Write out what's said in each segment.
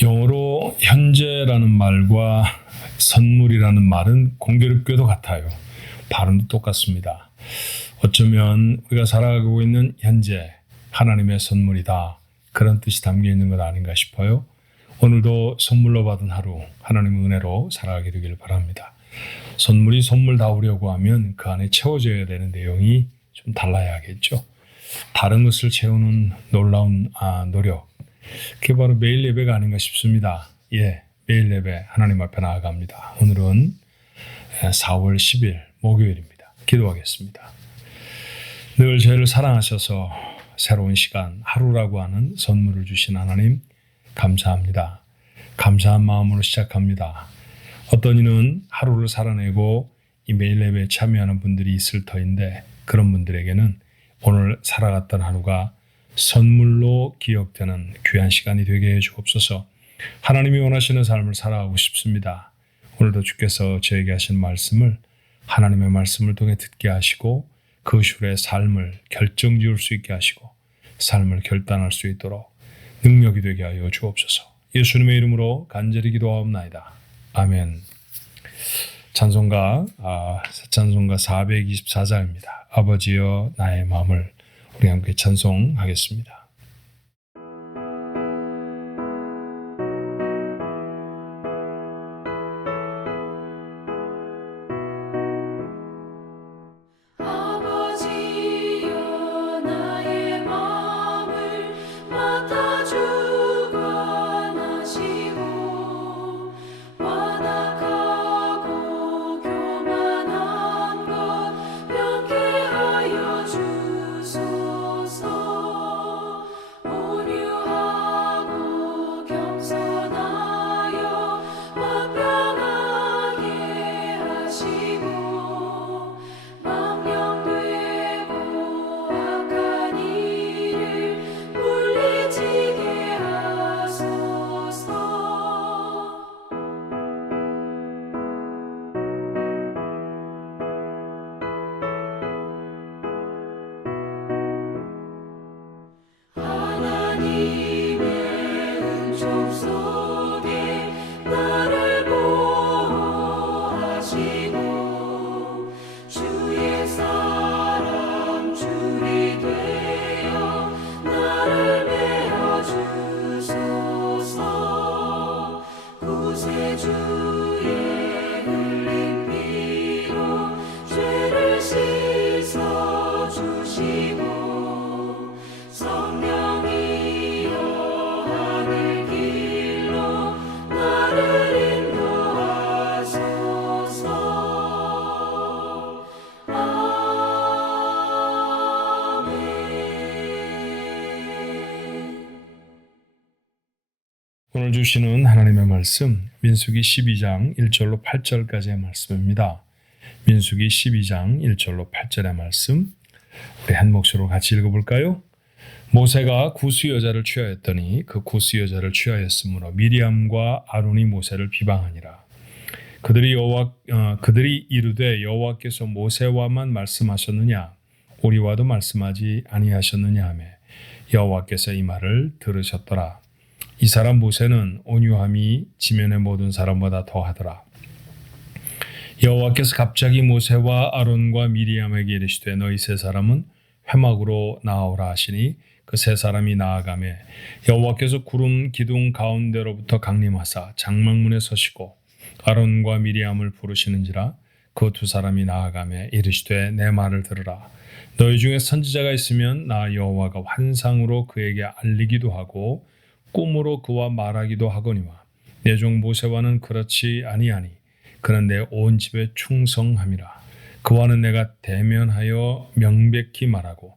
영어로 현재라는 말과 선물이라는 말은 공교롭게도 같아요. 발음도 똑같습니다. 어쩌면 우리가 살아가고 있는 현재 하나님의 선물이다. 그런 뜻이 담겨 있는 것 아닌가 싶어요. 오늘도 선물로 받은 하루 하나님의 은혜로 살아가게 되기를 바랍니다. 선물이 선물다우려고 하면 그 안에 채워져야 되는 내용이 좀 달라야겠죠. 다른 것을 채우는 놀라운 노력. 그게 바로 매일 예배가 아닌가 싶습니다. 매일 예배 하나님 앞에 나아갑니다. 오늘은 4월 10일 목요일입니다. 기도하겠습니다. 늘 저희를 사랑하셔서 새로운 시간, 하루라고 하는 선물을 주신 하나님 감사합니다. 감사한 마음으로 시작합니다. 어떤 이는 하루를 살아내고 이 매일 예배에 참여하는 분들이 있을 터인데 그런 분들에게는 오늘 살아갔던 하루가 선물로 기억되는 귀한 시간이 되게 해 주옵소서. 하나님이 원하시는 삶을 살아가고 싶습니다. 오늘도 주께서 저에게 하신 말씀을 하나님의 말씀을 통해 듣게 하시고 그 후의 삶을 결정지을 수 있게 하시고 삶을 결단할 수 있도록 능력이 되게 하여 주옵소서. 예수님의 이름으로 간절히 기도하옵나이다. 아멘. 찬송가 424장입니다. 아버지여 나의 마음을 우리 함께 찬송하겠습니다. 오늘 주시는 하나님의 말씀 민수기 12장 1절로 8절까지의 말씀입니다. 민수기 12장 1절로 8절의 말씀 우리 한 목소리로 같이 읽어볼까요? 모세가 구스 여자를 취하였더니 그 구스 여자를 취하였으므로 미리암과 아론이 모세를 비방하니라. 그들이 이르되 여호와께서 모세와만 말씀하셨느냐 우리와도 말씀하지 아니하셨느냐 하며 여호와께서 이 말을 들으셨더라. 이 사람 모세는 온유함이 지면의 모든 사람보다 더하더라. 여호와께서 갑자기 모세와 아론과 미리암에게 이르시되 너희 세 사람은 회막으로 나아오라 하시니 그 세 사람이 나아가매 여호와께서 구름 기둥 가운데로부터 강림하사 장막문에 서시고 아론과 미리암을 부르시는지라 그 두 사람이 나아가매 이르시되 내 말을 들으라. 너희 중에 선지자가 있으면 나 여호와가 환상으로 그에게 알리기도 하고 꿈으로 그와 말하기도 하거니와 내 종 모세와는 그렇지 아니하니 그는 내 온 집에 충성함이라. 그와는 내가 대면하여 명백히 말하고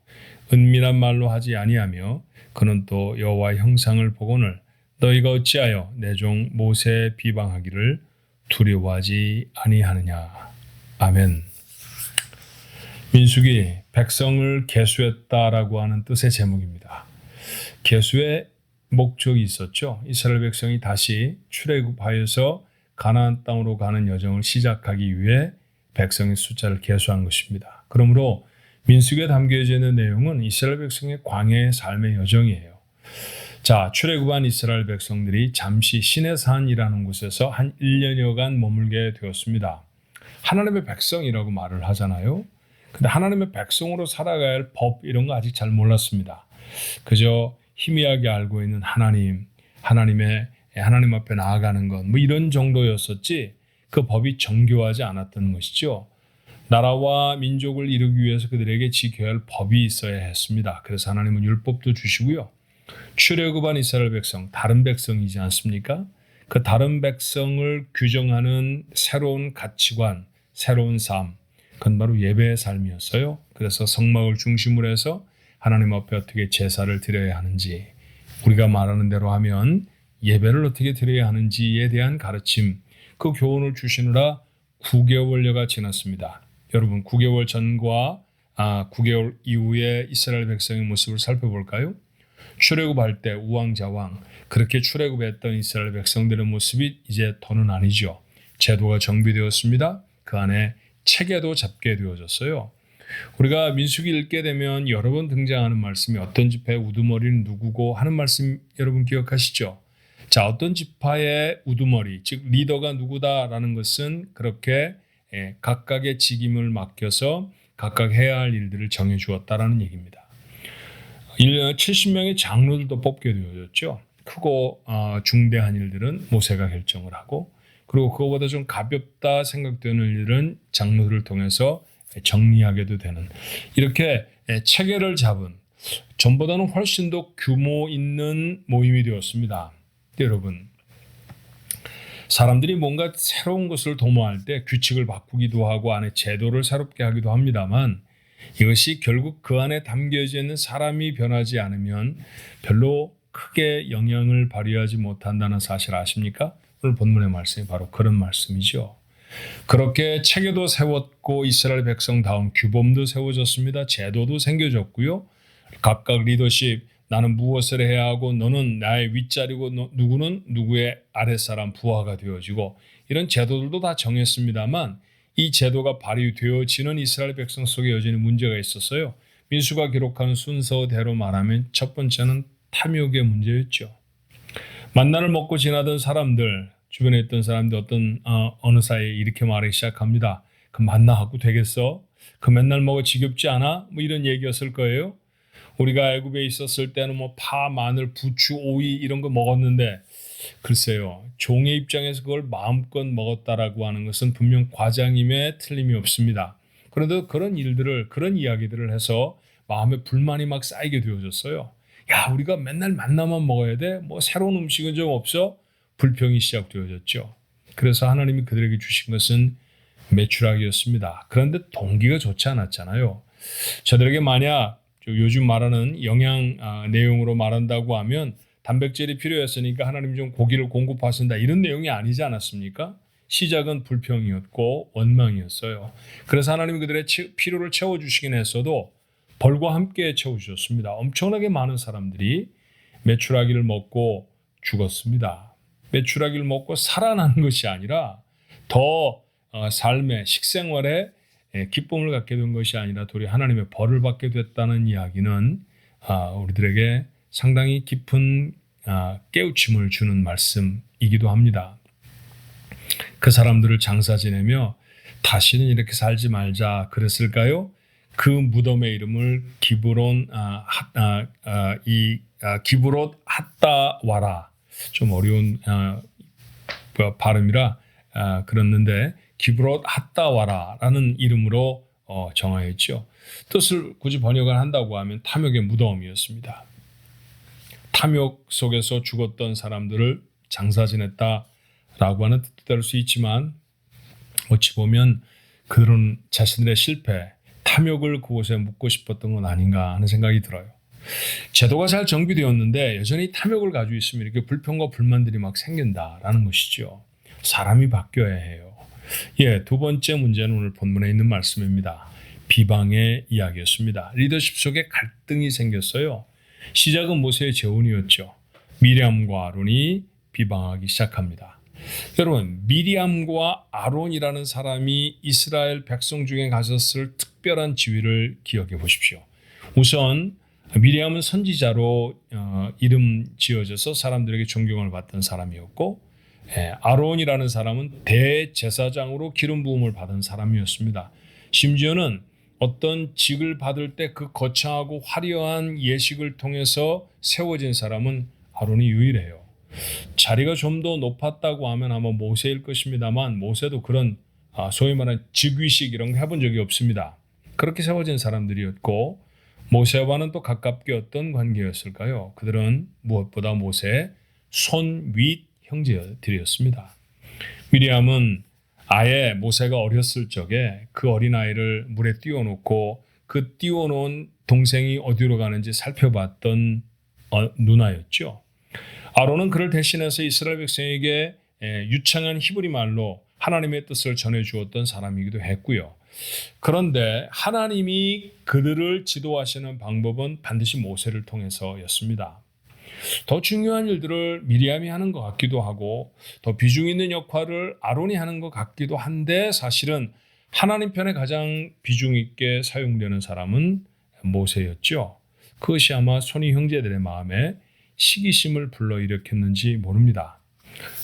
은밀한 말로 하지 아니하며 그는 또 여호와의 형상을 보거늘 너희가 어찌하여 내 종 모세 비방하기를 두려워하지 아니하느냐. 아멘. 민수기 백성을 계수했다라고 하는 뜻의 제목입니다. 계수의 목적이 있었죠. 이스라엘 백성이 다시 출애굽하여서 가나안 땅으로 가는 여정을 시작하기 위해 백성의 숫자를 계수한 것입니다. 그러므로 민수기에 담겨져 있는 내용은 이스라엘 백성의 광야의 삶의 여정이에요. 자, 출애굽한 이스라엘 백성들이 잠시 시내산이라는 곳에서 한 1년여간 머물게 되었습니다. 하나님의 백성이라고 말을 하잖아요. 근데 하나님의 백성으로 살아가야 할 법 이런 거 아직 잘 몰랐습니다. 그저 희미하게 알고 있는 하나님 앞에 나아가는 것 뭐 이런 정도였었지 그 법이 정교하지 않았던 것이죠. 나라와 민족을 이루기 위해서 그들에게 지켜야 할 법이 있어야 했습니다. 그래서 하나님은 율법도 주시고요. 출애굽한 이스라엘 백성, 다른 백성이지 않습니까? 그 다른 백성을 규정하는 새로운 가치관, 새로운 삶, 그건 바로 예배의 삶이었어요. 그래서 성막을 중심으로 해서 하나님 앞에 어떻게 제사를 드려야 하는지, 우리가 말하는 대로 하면 예배를 어떻게 드려야 하는지에 대한 가르침, 그 교훈을 주시느라 9개월여가 지났습니다. 여러분 9개월 전과 9개월 이후의 이스라엘 백성의 모습을 살펴볼까요? 출애굽할 때 우왕좌왕 그렇게 출애굽했던 이스라엘 백성들의 모습이 이제 더는 아니죠. 제도가 정비되었습니다. 그 안에 체계도 잡게 되어졌어요. 우리가 민수기 읽게 되면 여러 번 등장하는 말씀이 어떤 지파의 우두머리는 누구고 하는 말씀 여러분 기억하시죠? 자, 어떤 지파의 우두머리, 즉 리더가 누구다라는 것은 그렇게 각각의 직임을 맡겨서 각각 해야 할 일들을 정해 주었다라는 얘기입니다. 70명의 장로들도 뽑게 되어졌죠. 크고 중대한 일들은 모세가 결정을 하고, 그리고 그거보다 좀 가볍다 생각되는 일은 장로들을 통해서 정리하게도 되는, 이렇게 체계를 잡은 전보다는 훨씬 더 규모 있는 모임이 되었습니다. 여러분, 사람들이 뭔가 새로운 것을 도모할 때 규칙을 바꾸기도 하고 안에 제도를 새롭게 하기도 합니다만, 이것이 결국 그 안에 담겨져 있는 사람이 변하지 않으면 별로 크게 영향을 발휘하지 못한다는 사실 아십니까? 오늘 본문의 말씀이 바로 그런 말씀이죠. 그렇게 체계도 세웠고 이스라엘 백성다운 규범도 세워졌습니다. 제도도 생겨졌고요. 각각 리더십, 나는 무엇을 해야 하고 너는 나의 윗자리고 누구는 누구의 아랫사람 부하가 되어지고, 이런 제도들도 다 정했습니다만 이 제도가 발휘되어지는 이스라엘 백성 속에 여전히 문제가 있었어요. 민수가 기록하는 순서대로 말하면 첫 번째는 탐욕의 문제였죠. 만나를 먹고 지나던 사람들, 주변에 있던 사람들 어느 사이에 이렇게 말하기 시작합니다. 그 만나하고 되겠어? 그 맨날 먹어 지겹지 않아? 뭐 이런 얘기였을 거예요. 우리가 애굽에 있었을 때는 뭐 파, 마늘, 부추, 오이 이런 거 먹었는데, 글쎄요, 종의 입장에서 그걸 마음껏 먹었다라고 하는 것은 분명 과장임에 틀림이 없습니다. 그런데 그런 이야기들을 해서 마음에 불만이 막 쌓이게 되어졌어요. 야, 우리가 맨날 만나만 먹어야 돼? 뭐 새로운 음식은 좀 없어? 불평이 시작되어졌죠. 그래서 하나님이 그들에게 주신 것은 메추라기였습니다. 그런데 동기가 좋지 않았잖아요. 저들에게 만약 요즘 말하는 영양 내용으로 말한다고 하면 단백질이 필요했으니까 하나님 좀 고기를 공급하신다, 이런 내용이 아니지 않았습니까? 시작은 불평이었고 원망이었어요. 그래서 하나님이 그들의 필요를 채워주시긴 했어도 벌과 함께 채워주셨습니다. 엄청나게 많은 사람들이 메추라기를 먹고 죽었습니다. 메추라기를 먹고 살아나는 것이 아니라 더 삶의 식생활에 기쁨을 갖게 된 것이 아니라 도리어 하나님의 벌을 받게 됐다는 이야기는 우리들에게 상당히 깊은 깨우침을 주는 말씀이기도 합니다. 그 사람들을 장사 지내며 다시는 이렇게 살지 말자 그랬을까요? 그 무덤의 이름을 기브롯 기브롯 핫다와라, 좀 어려운 발음이라 그랬는데 기브롯 핫다와라라는 이름으로 정하였죠. 뜻을 굳이 번역을 한다고 하면 탐욕의 무덤이었습니다. 탐욕 속에서 죽었던 사람들을 장사 지냈다라고 하는 뜻도 될 수 있지만, 어찌 보면 그들은 자신들의 실패, 탐욕을 그곳에 묻고 싶었던 건 아닌가 하는 생각이 들어요. 제도가 잘 정비되었는데 여전히 탐욕을 가지고 있으면 이렇게 불평과 불만들이 막 생긴다라는 것이죠. 사람이 바뀌어야 해요. 두 번째 문제는 오늘 본문에 있는 말씀입니다. 비방의 이야기였습니다. 리더십 속에 갈등이 생겼어요. 시작은 모세의 재혼이었죠. 미리암과 아론이 비방하기 시작합니다. 여러분, 미리암과 아론이라는 사람이 이스라엘 백성 중에 가졌을 특별한 지위를 기억해 보십시오. 우선 미리암은 선지자로 이름 지어져서 사람들에게 존경을 받던 사람이었고, 아론이라는 사람은 대제사장으로 기름 부음을 받은 사람이었습니다. 심지어는 어떤 직을 받을 때 그 거창하고 화려한 예식을 통해서 세워진 사람은 아론이 유일해요. 자리가 좀 더 높았다고 하면 아마 모세일 것입니다만, 모세도 그런 소위 말하는 직위식 이런 거 해본 적이 없습니다. 그렇게 세워진 사람들이었고, 모세와는 또 가깝게 어떤 관계였을까요? 그들은 무엇보다 모세의 손윗 형제들이었습니다. 미리암은 아예 모세가 어렸을 적에 그 어린아이를 물에 띄워놓고 그 띄워놓은 동생이 어디로 가는지 살펴봤던 누나였죠. 아론은 그를 대신해서 이스라엘 백성에게 유창한 히브리 말로 하나님의 뜻을 전해주었던 사람이기도 했고요. 그런데 하나님이 그들을 지도하시는 방법은 반드시 모세를 통해서였습니다. 더 중요한 일들을 미리암이 하는 것 같기도 하고 더 비중 있는 역할을 아론이 하는 것 같기도 한데, 사실은 하나님 편에 가장 비중 있게 사용되는 사람은 모세였죠. 그것이 아마 손위 형제들의 마음에 시기심을 불러일으켰는지 모릅니다.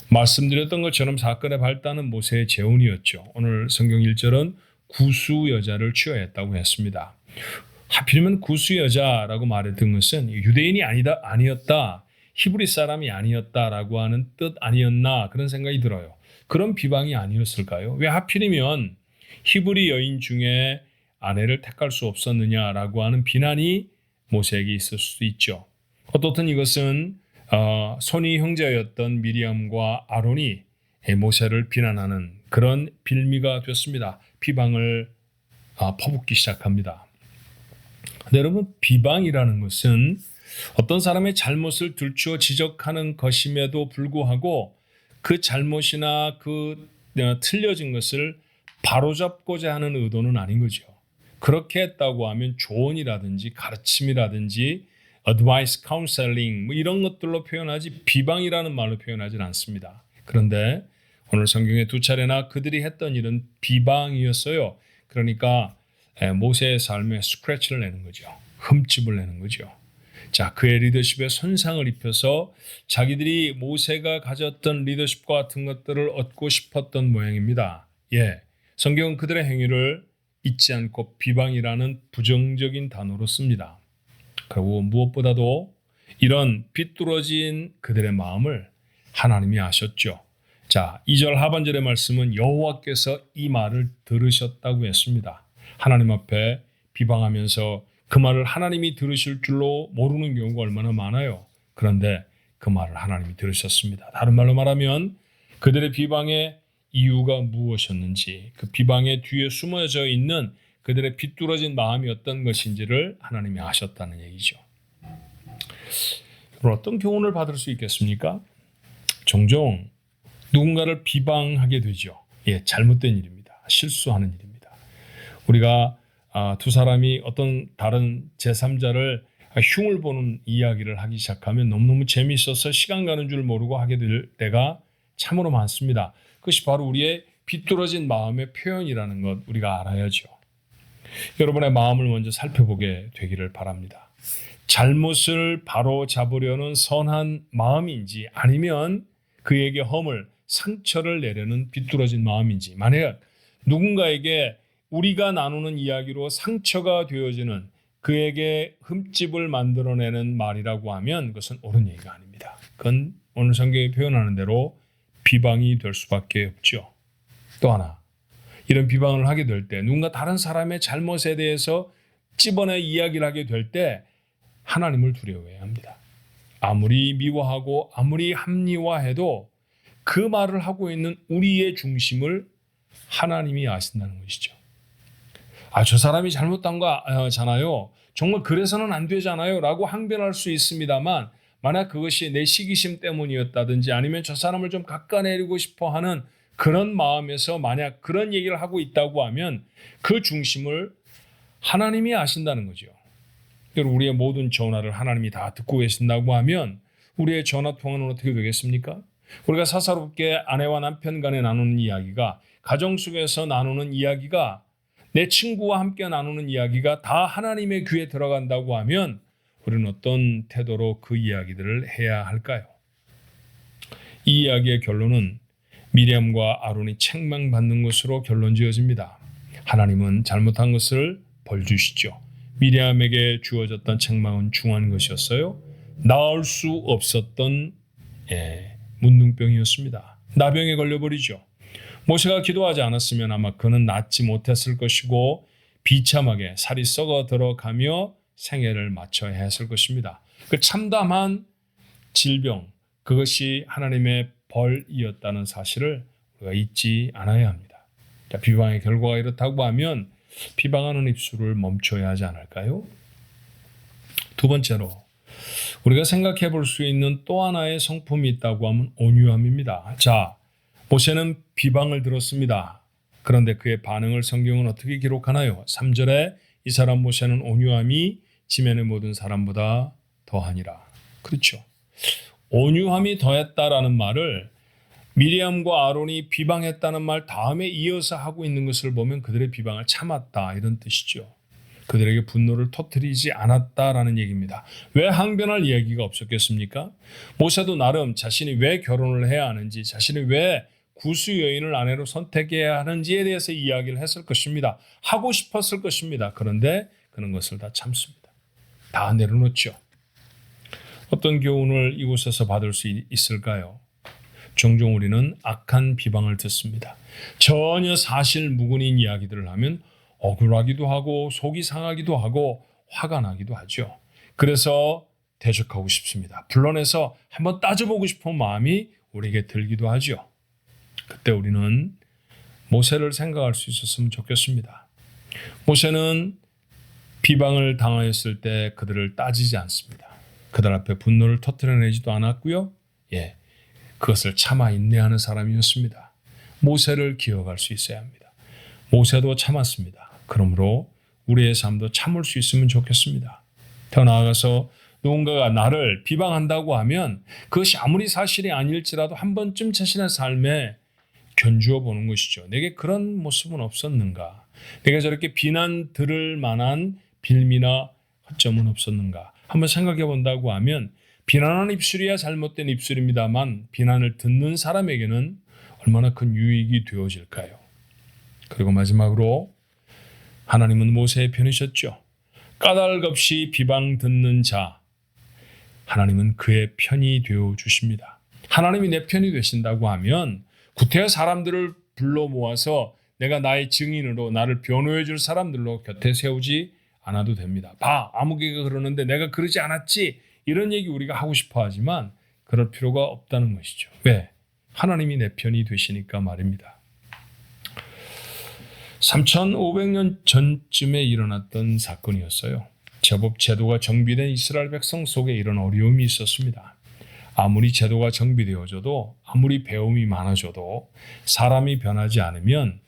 말씀드렸던 것처럼 사건의 발단은 모세의 재혼이었죠. 오늘 성경 1절은 구수 여자를 취하였다고 했습니다. 하필이면 구수 여자라고 말했던 것은 유대인이 아니었다, 히브리 사람이 아니었다라고 하는 뜻 아니었나, 그런 생각이 들어요. 그런 비방이 아니었을까요? 왜 하필이면 히브리 여인 중에 아내를 택할 수 없었느냐라고 하는 비난이 모세에게 있을 수도 있죠. 어떻든 이것은 손위 형제였던 미리암과 아론이 모세를 비난하는 그런 빌미가 됐습니다. 비방을 퍼붓기 시작합니다. 여러분, 비방이라는 것은 어떤 사람의 잘못을 들추어 지적하는 것임에도 불구하고 그 잘못이나 그 틀려진 것을 바로잡고자 하는 의도는 아닌 거죠. 그렇게 했다고 하면 조언이라든지 가르침이라든지 advice, counseling 이런 것들로 표현하지 비방이라는 말로 표현하지는 않습니다. 그런데 오늘 성경에 두 차례나 그들이 했던 일은 비방이었어요. 그러니까 모세의 삶에 스크래치를 내는 거죠. 흠집을 내는 거죠. 자, 그의 리더십에 손상을 입혀서 자기들이 모세가 가졌던 리더십과 같은 것들을 얻고 싶었던 모양입니다. 성경은 그들의 행위를 잊지 않고 비방이라는 부정적인 단어로 씁니다. 그리고 무엇보다도 이런 비뚤어진 그들의 마음을 하나님이 아셨죠. 자, 2절 하반절의 말씀은 여호와께서 이 말을 들으셨다고 했습니다. 하나님 앞에 비방하면서 그 말을 하나님이 들으실 줄로 모르는 경우가 얼마나 많아요. 그런데 그 말을 하나님이 들으셨습니다. 다른 말로 말하면 그들의 비방의 이유가 무엇이었는지, 그 비방의 뒤에 숨어져 있는 그들의 비뚤어진 마음이 어떤 것인지를 하나님이 아셨다는 얘기죠. 그럼 어떤 교훈을 받을 수 있겠습니까? 종종 누군가를 비방하게 되죠. 잘못된 일입니다. 실수하는 일입니다. 우리가 두 사람이 어떤 다른 제3자를 흉을 보는 이야기를 하기 시작하면 너무너무 재미있어서 시간 가는 줄 모르고 하게 될 때가 참으로 많습니다. 그것이 바로 우리의 비뚤어진 마음의 표현이라는 것 우리가 알아야죠. 여러분의 마음을 먼저 살펴보게 되기를 바랍니다. 잘못을 바로 잡으려는 선한 마음인지, 아니면 그에게 허물, 상처를 내려는 비뚤어진 마음인지. 만약 누군가에게 우리가 나누는 이야기로 상처가 되어지는, 그에게 흠집을 만들어내는 말이라고 하면 그것은 옳은 얘기가 아닙니다. 그건 오늘 성경이 표현하는 대로 비방이 될 수밖에 없죠. 또 하나, 이런 비방을 하게 될 때, 누군가 다른 사람의 잘못에 대해서 찝어내 이야기를 하게 될 때 하나님을 두려워해야 합니다. 아무리 미워하고 아무리 합리화해도 그 말을 하고 있는 우리의 중심을 하나님이 아신다는 것이죠. 저 사람이 잘못한 거잖아요. 정말 그래서는 안 되잖아요. 라고 항변할 수 있습니다만, 만약 그것이 내 시기심 때문이었다든지 아니면 저 사람을 좀 깎아내리고 싶어 하는 그런 마음에서 만약 그런 얘기를 하고 있다고 하면 그 중심을 하나님이 아신다는 거죠. 우리의 모든 전화를 하나님이 다 듣고 계신다고 하면 우리의 전화 통화는 어떻게 되겠습니까? 우리가 사사롭게 아내와 남편 간에 나누는 이야기가, 가정 속에서 나누는 이야기가, 내 친구와 함께 나누는 이야기가 다 하나님의 귀에 들어간다고 하면 우리는 어떤 태도로 그 이야기들을 해야 할까요? 이 이야기의 결론은 미리암과 아론이 책망받는 것으로 결론 지어집니다. 하나님은 잘못한 것을 벌 주시죠. 미리암에게 주어졌던 책망은 중한 것이었어요. 나을 수 없었던 문둥병이었습니다. 나병에 걸려버리죠. 모세가 기도하지 않았으면 아마 그는 낫지 못했을 것이고 비참하게 살이 썩어 들어가며 생애를 마쳐야 했을 것입니다. 그 참담한 질병, 그것이 하나님의 벌이었다는 사실을 우리가 잊지 않아야 합니다. 자, 비방의 결과가 이렇다고 하면 비방하는 입술을 멈춰야 하지 않을까요? 두 번째로 우리가 생각해 볼 수 있는 또 하나의 성품이 있다고 하면 온유함입니다. 자, 모세는 비방을 들었습니다. 그런데 그의 반응을 성경은 어떻게 기록하나요? 3절에 이 사람 모세는 온유함이 지면의 모든 사람보다 더하니라. 그렇죠. 온유함이 더했다라는 말을 미리암과 아론이 비방했다는 말 다음에 이어서 하고 있는 것을 보면 그들의 비방을 참았다 이런 뜻이죠. 그들에게 분노를 터뜨리지 않았다라는 얘기입니다. 왜 항변할 이야기가 없었겠습니까? 모세도 나름 자신이 왜 결혼을 해야 하는지, 자신이 왜 구수 여인을 아내로 선택해야 하는지에 대해서 이야기를 했을 것입니다. 하고 싶었을 것입니다. 그런데 그런 것을 다 참습니다. 다 내려놓죠. 어떤 교훈을 이곳에서 받을 수 있을까요? 종종 우리는 악한 비방을 듣습니다. 전혀 사실 무근인 이야기들을 하면 억울하기도 하고 속이 상하기도 하고 화가 나기도 하죠. 그래서 대적하고 싶습니다. 불러내서 한번 따져보고 싶은 마음이 우리에게 들기도 하죠. 그때 우리는 모세를 생각할 수 있었으면 좋겠습니다. 모세는 비방을 당하였을 때 그들을 따지지 않습니다. 그들 앞에 분노를 터뜨려내지도 않았고요. 그것을 참아 인내하는 사람이었습니다. 모세를 기억할 수 있어야 합니다. 모세도 참았습니다. 그러므로 우리의 삶도 참을 수 있으면 좋겠습니다. 더 나아가서 누군가가 나를 비방한다고 하면 그것이 아무리 사실이 아닐지라도 한 번쯤 자신의 삶에 견주어 보는 것이죠. 내게 그런 모습은 없었는가? 내가 저렇게 비난 들을 만한 빌미나 허점은 없었는가? 한번 생각해 본다고 하면 비난하는 입술이야 잘못된 입술입니다만 비난을 듣는 사람에게는 얼마나 큰 유익이 되어질까요? 그리고 마지막으로 하나님은 모세의 편이셨죠. 까닭 없이 비방 듣는 자, 하나님은 그의 편이 되어 주십니다. 하나님이 내 편이 되신다고 하면 구태여 사람들을 불러 모아서 내가 나의 증인으로 나를 변호해 줄 사람들로 곁에 세우지 않아도 됩니다. 봐, 아무개가 그러는데 내가 그러지 않았지. 이런 얘기 우리가 하고 싶어 하지만 그럴 필요가 없다는 것이죠. 왜? 하나님이 내 편이 되시니까 말입니다. 3500년 전쯤에 일어났던 사건이었어요. 제법 제도가 정비된 이스라엘 백성 속에 이런 어려움이 있었습니다. 아무리 제도가 정비되어져도 아무리 배움이 많아져도 사람이 변하지 않으면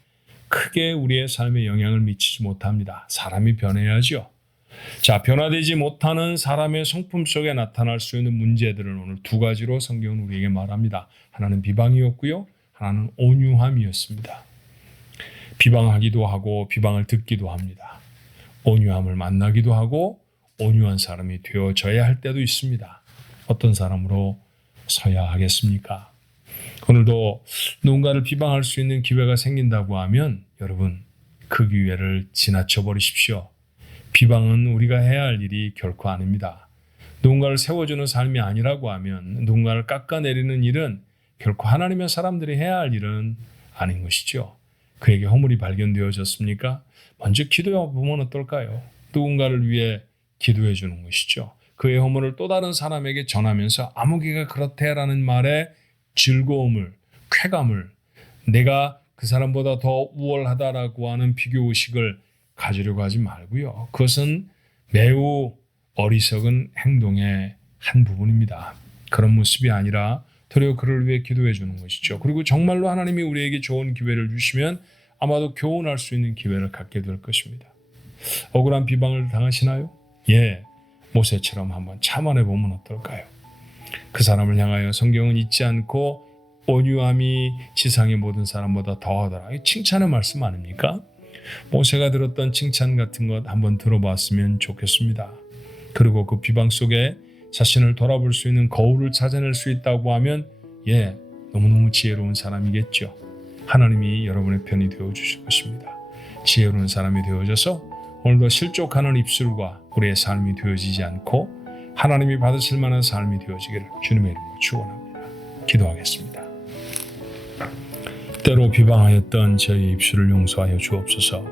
크게 우리의 삶에 영향을 미치지 못합니다. 사람이 변해야죠. 자, 변화되지 못하는 사람의 성품 속에 나타날 수 있는 문제들을 오늘 두 가지로 성경은 우리에게 말합니다. 하나는 비방이었고요. 하나는 온유함이었습니다. 비방하기도 하고 비방을 듣기도 합니다. 온유함을 만나기도 하고 온유한 사람이 되어져야 할 때도 있습니다. 어떤 사람으로 서야 하겠습니까? 오늘도 누군가를 비방할 수 있는 기회가 생긴다고 하면 여러분 그 기회를 지나쳐 버리십시오. 비방은 우리가 해야 할 일이 결코 아닙니다. 누군가를 세워주는 삶이 아니라고 하면 누군가를 깎아내리는 일은 결코 하나님의 사람들이 해야 할 일은 아닌 것이죠. 그에게 허물이 발견되어졌습니까? 먼저 기도해 보면 어떨까요? 누군가를 위해 기도해 주는 것이죠. 그의 허물을 또 다른 사람에게 전하면서 아무개가 그렇대라는 말에 즐거움을, 쾌감을, 내가 그 사람보다 더 우월하다라고 하는 비교의식을 가지려고 하지 말고요. 그것은 매우 어리석은 행동의 한 부분입니다. 그런 모습이 아니라 도리어 그를 위해 기도해 주는 것이죠. 그리고 정말로 하나님이 우리에게 좋은 기회를 주시면 아마도 교훈할 수 있는 기회를 갖게 될 것입니다. 억울한 비방을 당하시나요? 모세처럼 한번 참아내 보면 어떨까요? 그 사람을 향하여 성경은 잊지 않고 온유함이 지상의 모든 사람보다 더하더라. 칭찬의 말씀 아닙니까? 모세가 들었던 칭찬 같은 것 한번 들어봤으면 좋겠습니다. 그리고 그 비방 속에 자신을 돌아볼 수 있는 거울을 찾아낼 수 있다고 하면 너무너무 지혜로운 사람이겠죠. 하나님이 여러분의 편이 되어주실 것입니다. 지혜로운 사람이 되어져서 오늘도 실족하는 입술과 우리의 삶이 되어지지 않고 하나님이 받으실 만한 삶이 되어지기를 주님의 이름으로 축원합니다. 기도하겠습니다. 때로 비방하였던 저희 입술을 용서하여 주옵소서.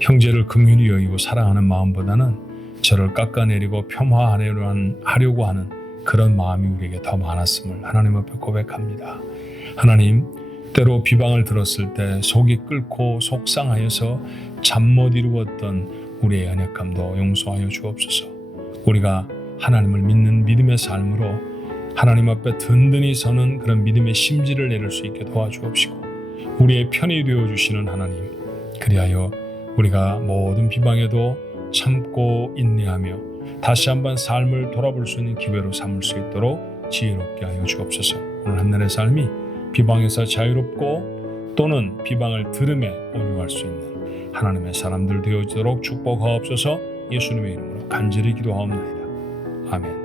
형제를 긍휼히 여기고 사랑하는 마음보다는 저를 깎아내리고 폄하하려고 하는 그런 마음이 우리에게 더 많았음을 하나님 앞에 고백합니다. 하나님, 때로 비방을 들었을 때 속이 끓고 속상하여서 잠 못 이루었던 우리의 연약함도 용서하여 주옵소서. 우리가 하나님을 믿는 믿음의 삶으로 하나님 앞에 든든히 서는 그런 믿음의 심지를 내릴 수 있게 도와주옵시고, 우리의 편이 되어주시는 하나님, 그리하여 우리가 모든 비방에도 참고 인내하며 다시 한번 삶을 돌아볼 수 있는 기회로 삼을 수 있도록 지혜롭게 하여 주옵소서. 오늘 한날의 삶이 비방에서 자유롭고 또는 비방을 들음에 온유할 수 있는 하나님의 사람들 되어지도록 축복하옵소서. 예수님의 이름으로 간절히 기도하옵나이다. 아멘.